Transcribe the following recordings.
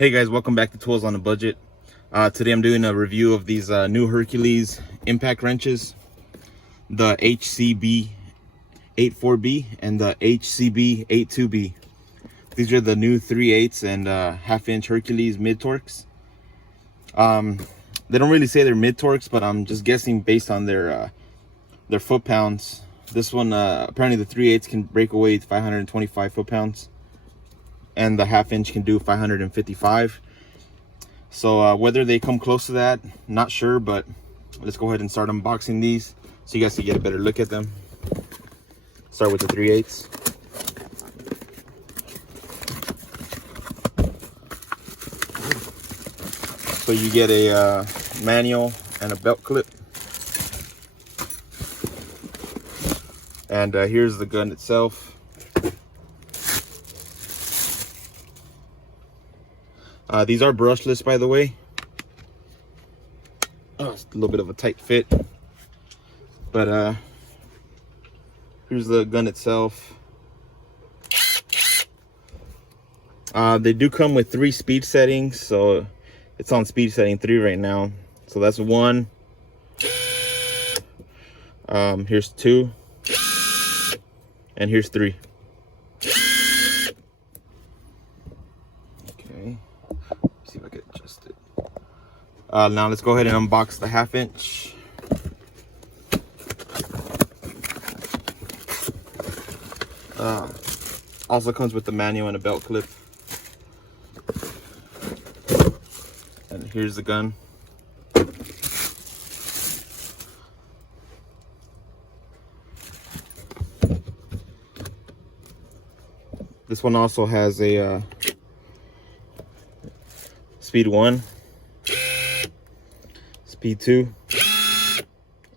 Hey guys, welcome back to Tools on a Budget. Today I'm doing a review of these new Hercules impact wrenches, the HCB 84B and the HCB 82B. These are the new 3/8 and half-inch Hercules Mid Torques. They don't really say they're mid torques, but I'm just guessing based on their foot-pounds. This one, apparently the 3/8 can break away 525 foot-pounds, and the half-inch can do 555. So whether they come close to that, not sure, but let's go ahead and start unboxing these so you guys can get a better look at them. Start with the 3/8. So you get a manual and a belt clip, and here's the gun itself. These are brushless, by the way. It's a little bit of a tight fit, but here's the gun itself. They do come with 3 speed settings, so it's on speed setting 3 right now. So that's 1. Here's 2, and here's 3. Okay, see if I can adjust it. Now let's go ahead and unbox the half-inch. Also comes with the manual and a belt clip. And here's the gun. This one also has a speed 1, speed 2,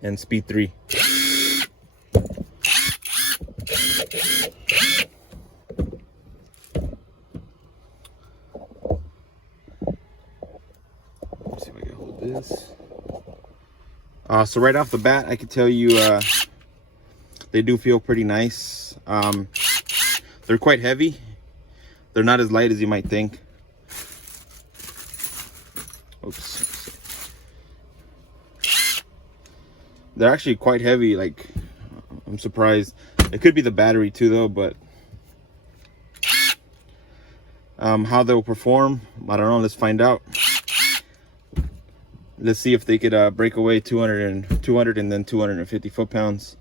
and speed 3. Let's see if I can hold this. So right off the bat, I can tell you they do feel pretty nice. They're quite heavy. They're not as light as you might think. Oops. They're actually quite heavy. Like, I'm surprised. It could be the battery too, though. But how they'll perform, I don't know. Let's find out. Let's see if they could break away 200 and then 250 foot-pounds.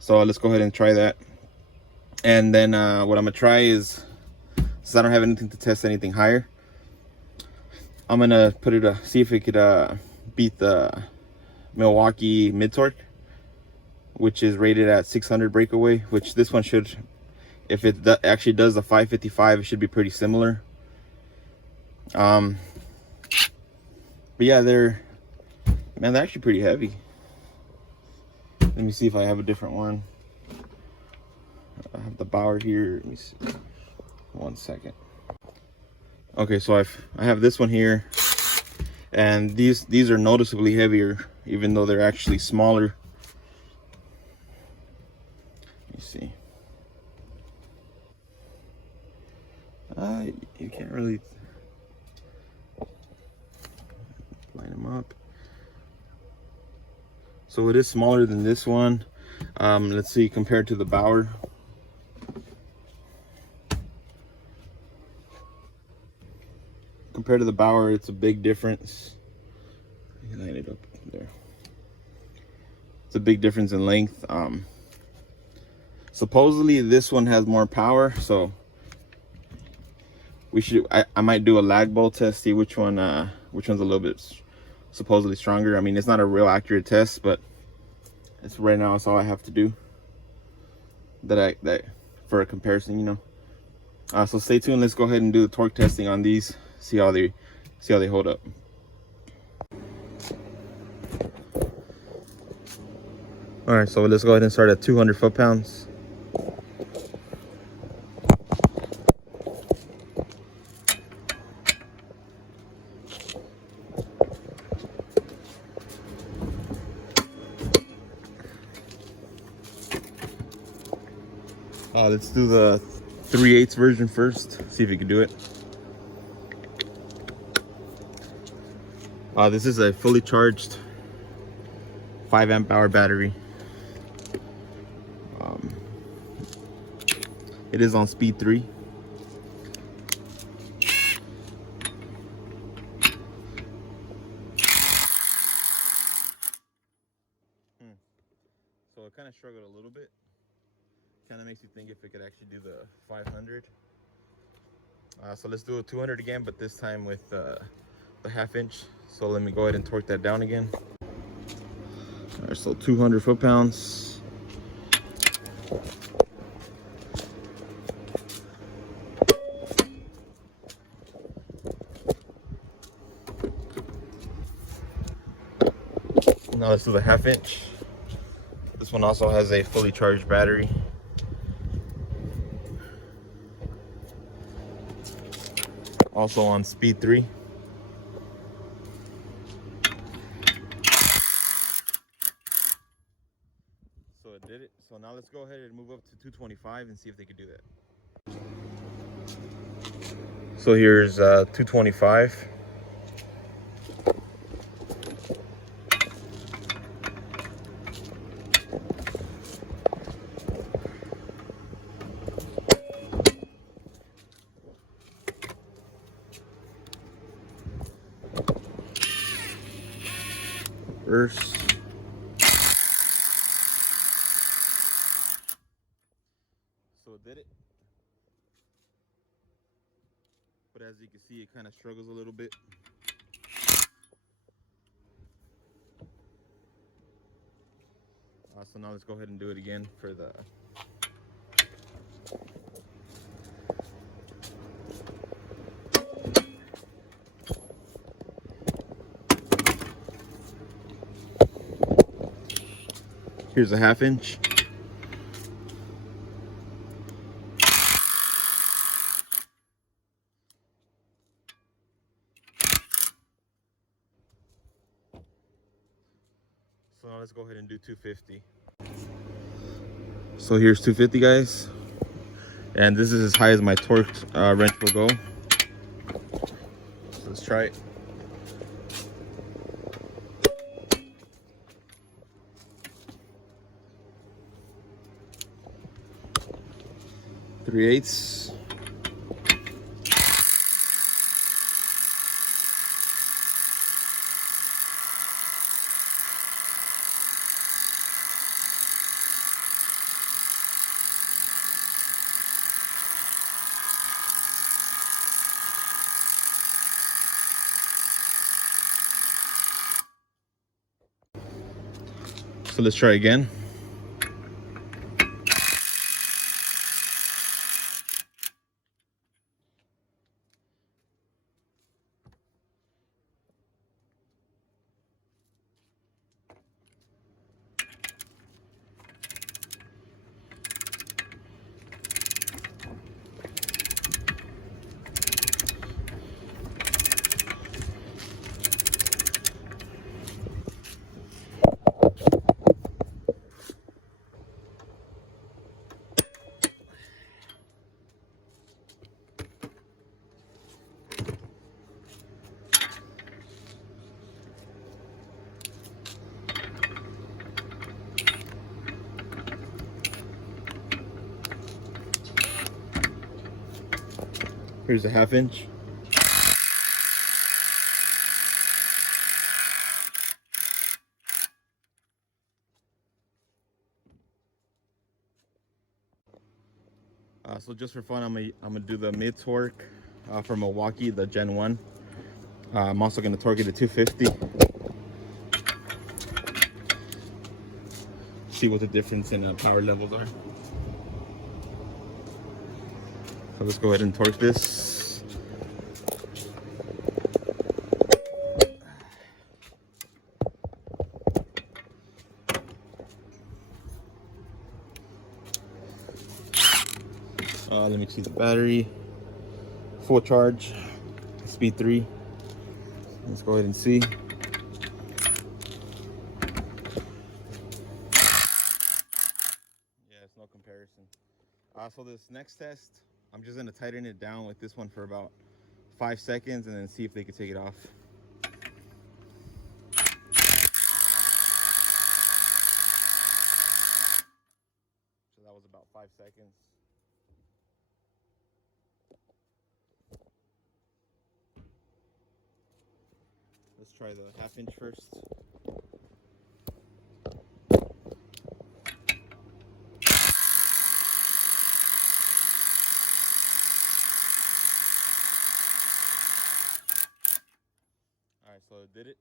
So let's go ahead and try that. And then what I'm gonna try is, since I don't have anything to test anything higher, I'm gonna put it see if it could beat the MILWAUKEE Mid Torque, which is rated at 600 breakaway. Which this one should, if it actually does the 555, it should be pretty similar. But yeah, they're actually pretty heavy. Let me see if I have a different one. I have the Bauer here. Let me see. 1 second. Okay, so I have this one here, and these are noticeably heavier, even though they're actually smaller. Let me see. You can't really line them up. So it is smaller than this one. Let's see, compared to the Bauer. Compared to the Bauer, it's a big difference. Line it up there. It's a big difference in length. Supposedly this one has more power, so we should. I might do a lag bolt test, see which one's a little bit supposedly stronger. I mean, it's not a real accurate test, but it's right now. It's all I have to do. That for a comparison, you know. So stay tuned. Let's go ahead and do the torque testing on these. See how they hold up. All right, so let's go ahead and start at 200 foot-pounds. Let's do the 3/8 version first. See if you can do it. This is a fully charged 5 amp hour battery. It is on speed 3. So it kind of struggled a little bit. Kind of makes you think if it could actually do the 500. So let's do a 200 again, but this time with the 1/2 inch. So let me go ahead and torque that down again. All right, so 200 foot-pounds. Now let's do the 1/2 inch. This one also has a fully charged battery. Also on speed 3. So it did it. So now let's go ahead and move up to 225 and see if they could do that. So here's 225. Reverse. So it did it. But as you can see, it kind of struggles a little bit. So now let's go ahead and do it again for the here's a 1/2 inch. So now let's go ahead and do 250. So here's 250, guys. And this is as high as my torqued wrench will go. So let's try it. Three-eighths. So let's try again. Here's a 1/2 inch. So just for fun, I'm gonna do the mid torque for Milwaukee, the Gen 1. I'm also gonna torque it to 250. See what the difference in power levels are. So let's go ahead and torque this. Let me see the battery. Full charge, speed 3. Let's go ahead and see. Yeah, it's no comparison. So this next test, I'm just gonna tighten it down with this one for about 5 seconds and then see if they can take it off. 5 seconds. Let's try the 1/2 inch first. All right, so it did it.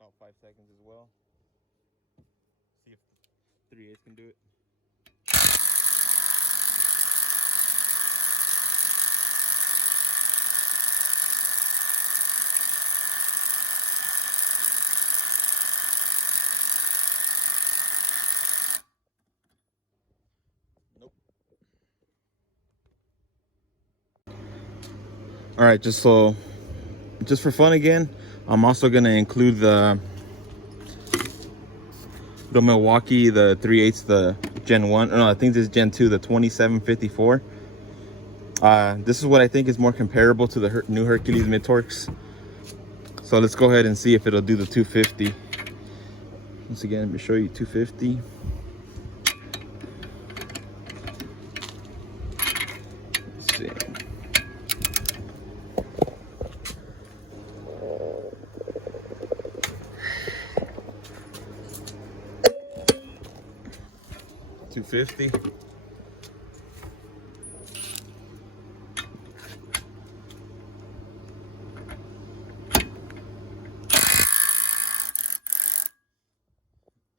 About 5 seconds as well. See if the 3/8 can do it. Nope. All right, just for fun again, I'm also gonna include the Milwaukee, the 3/8, the Gen 1. No, I think this is Gen 2, the 2754. This is what I think is more comparable to the new Hercules Mid Torques. So let's go ahead and see if it'll do the 250. Once again, let me show you 250. Let's see. $250.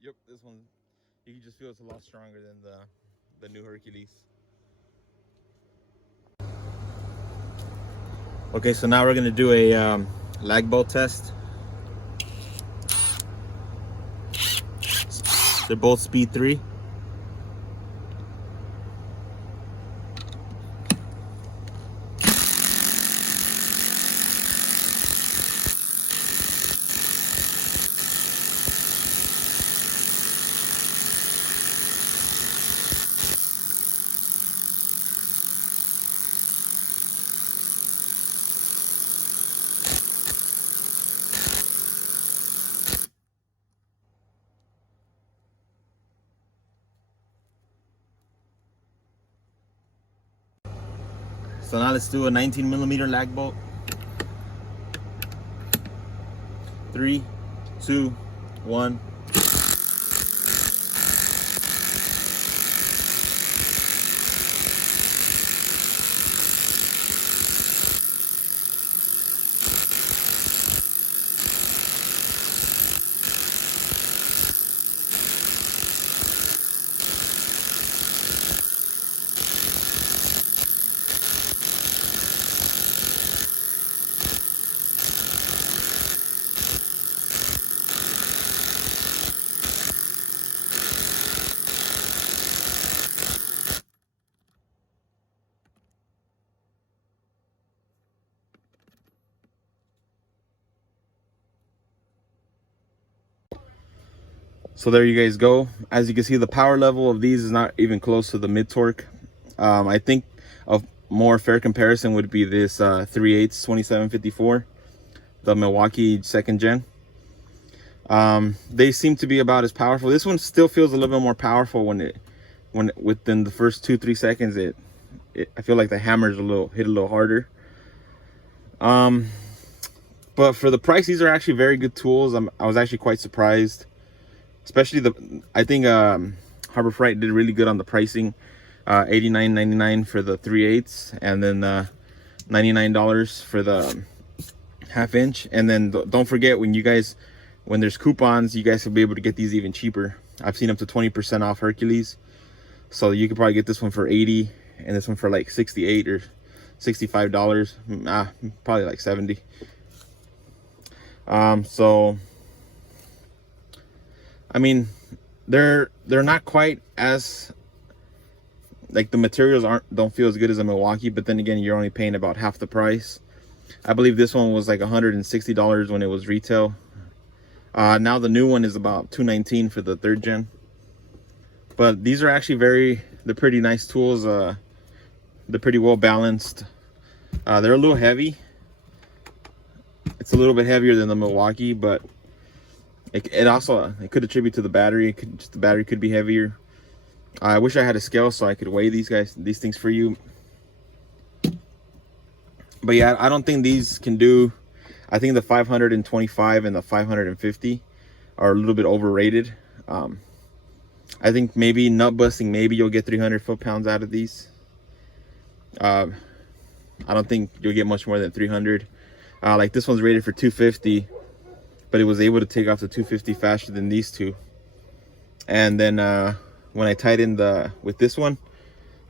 Yep, this one, you can just feel it's a lot stronger than the new Hercules. Okay, so now we're gonna do a lag bolt test. They're both speed 3. So now let's do a 19mm lag bolt. 3, 2, 1. So there you guys go. As you can see, the power level of these is not even close to the mid torque. I think a more fair comparison would be this 3/8 2754, the Milwaukee 2nd gen. They seem to be about as powerful. This one still feels a little bit more powerful when within the first 2-3 seconds I feel like the hammers hit a little harder. But for the price, these are actually very good tools. I was actually quite surprised. Especially I think Harbor Freight did really good on the pricing. $89.99 for the 3/8, and then $99 for the 1/2 inch. And then don't forget, when there's coupons, you guys will be able to get these even cheaper. I've seen up to 20% off Hercules, so you could probably get this one for $80 and this one for like $68 or $65. Probably like $70. So I mean, they're not quite as, like, the materials don't feel as good as a Milwaukee, but then again, you're only paying about half the price. I believe this one was like $160 when it was retail. Now the new one is about $219 for the 3rd gen. But these are actually they're pretty nice tools. They're pretty well balanced. They're a little heavy. It's a little bit heavier than the Milwaukee, but it also could attribute to the battery. The battery could be heavier. I wish I had a scale so I could weigh these things for you. But yeah, I don't think these can do. I think the 525 and the 550 are a little bit overrated. I think maybe nut busting, maybe you'll get 300 foot-pounds out of these. I don't think you'll get much more than 300. Like this one's rated for 250, but it was able to take off the 250 faster than these two. And then when I tied in with this one,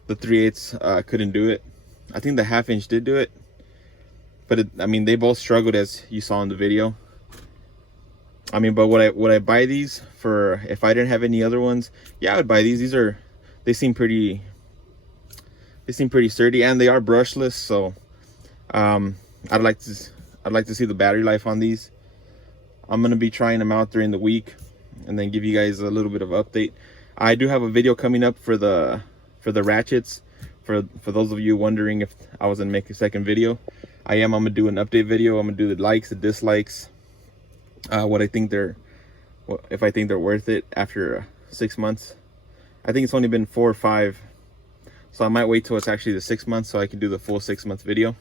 the 3/8 couldn't do it. I think the 1/2 inch did do it, but I mean, they both struggled, as you saw in the video. I mean, but would I buy these for if I didn't have any other ones? Yeah, I would buy these. They seem pretty sturdy, and they are brushless. So I'd like to see the battery life on these. I'm gonna be trying them out during the week, and then give you guys a little bit of update. I do have a video coming up for the ratchets. For those of you wondering if I was gonna make a second video, I'm gonna do an update video. I'm gonna do the likes, the dislikes, what I think if I think they're worth it after 6 months. I think it's only been 4 or 5, so I might wait till it's actually the 6 months so I can do the full 6 month video.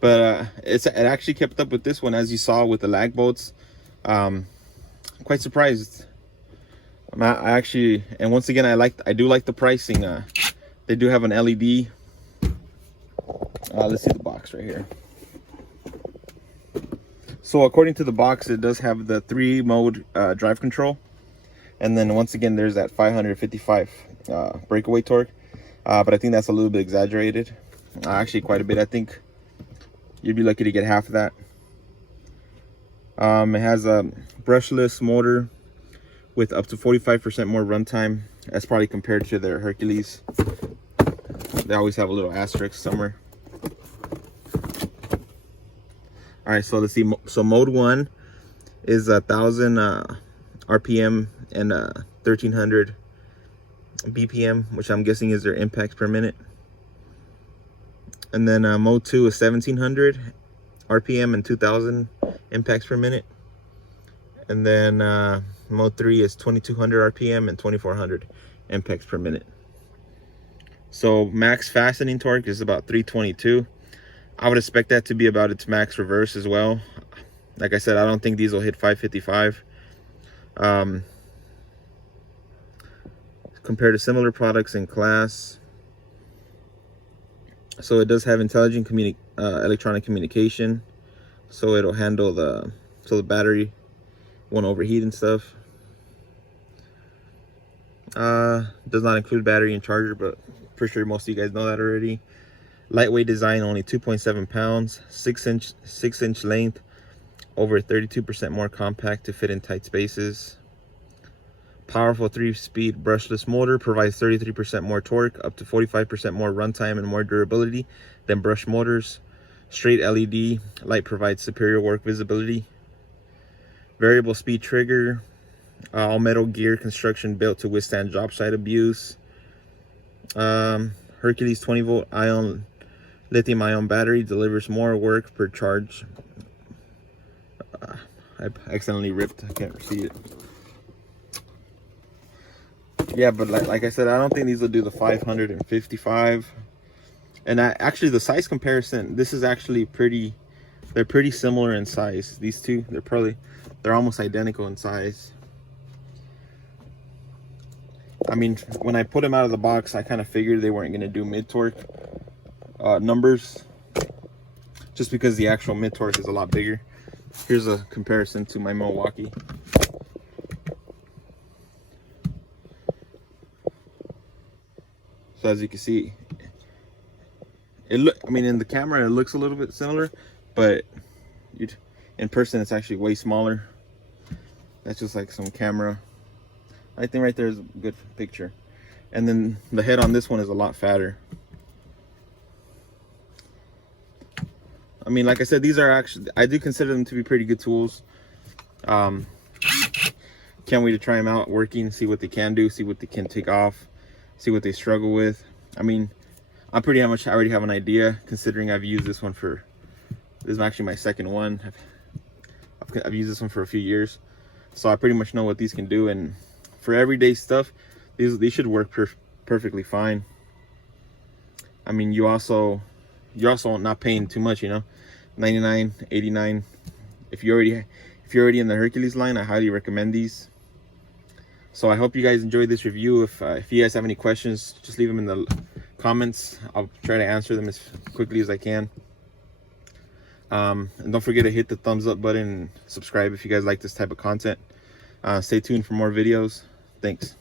But it actually kept up with this one, as you saw with the lag bolts. Quite surprised. I actually, and once again, I do like the pricing. They do have an LED. Let's see the box right here. So according to the box, it does have the 3-mode drive control, and then once again, there's that 555 breakaway torque. But I think that's a little bit exaggerated. Actually, quite a bit. I think you'd be lucky to get half of that. It has a brushless motor with up to 45% more runtime. That's probably compared to their Hercules. They always have a little asterisk somewhere. All right, so let's see. So mode 1 is 1,000 RPM and 1,300 BPM, which I'm guessing is their impacts per minute. And then mode 2 is 1,700 RPM and 2,000 impacts per minute. And then mode 3 is 2,200 RPM and 2,400 impacts per minute. So max fastening torque is about 322. I would expect that to be about its max reverse as well. Like I said, I don't think these will hit 555. Compared to similar products in class. So it does have intelligent electronic communication. So it'll handle the battery won't overheat and stuff. Does not include battery and charger, but for sure most of you guys know that already. Lightweight design, only 2.7 pounds, 6-inch length, over 32% more compact to fit in tight spaces. Powerful 3-speed brushless motor provides 33% more torque, up to 45% more runtime, and more durability than brush motors. Straight LED light provides superior work visibility. Variable speed trigger, all metal gear construction built to withstand job site abuse. Hercules 20-volt lithium-ion battery delivers more work per charge. I accidentally ripped. I can't see it. Yeah, but like I said, I don't think these will do the 555. And actually, the size comparison, this is actually they're pretty similar in size. These two, they're almost identical in size. I mean, when I put them out of the box, I kind of figured they weren't going to do mid-torque numbers, just because the actual mid-torque is a lot bigger. Here's a comparison to my Milwaukee. So as you can see, I mean, in the camera it looks a little bit similar, but in person it's actually way smaller. That's just like some camera. I think right there is a good picture. And then the head on this one is a lot fatter. I mean, like I said, these are actually, I do consider them to be pretty good tools. can't wait to try them out working, see what they can do, see what they can take off, see what they struggle with. I mean, I already have an idea, considering I've used this one for, this is actually my second one. I've used this one for a few years, so I pretty much know what these can do. And for everyday stuff, these should work perfectly fine. I mean, you're also not paying too much, you know, $99, $89. If you're already in the Hercules line, I highly recommend these. So I hope you guys enjoyed this review. If you guys have any questions, just leave them in the comments. I'll try to answer them as quickly as I can. And don't forget to hit the thumbs up button and subscribe if you guys like this type of content. Stay tuned for more videos. Thanks.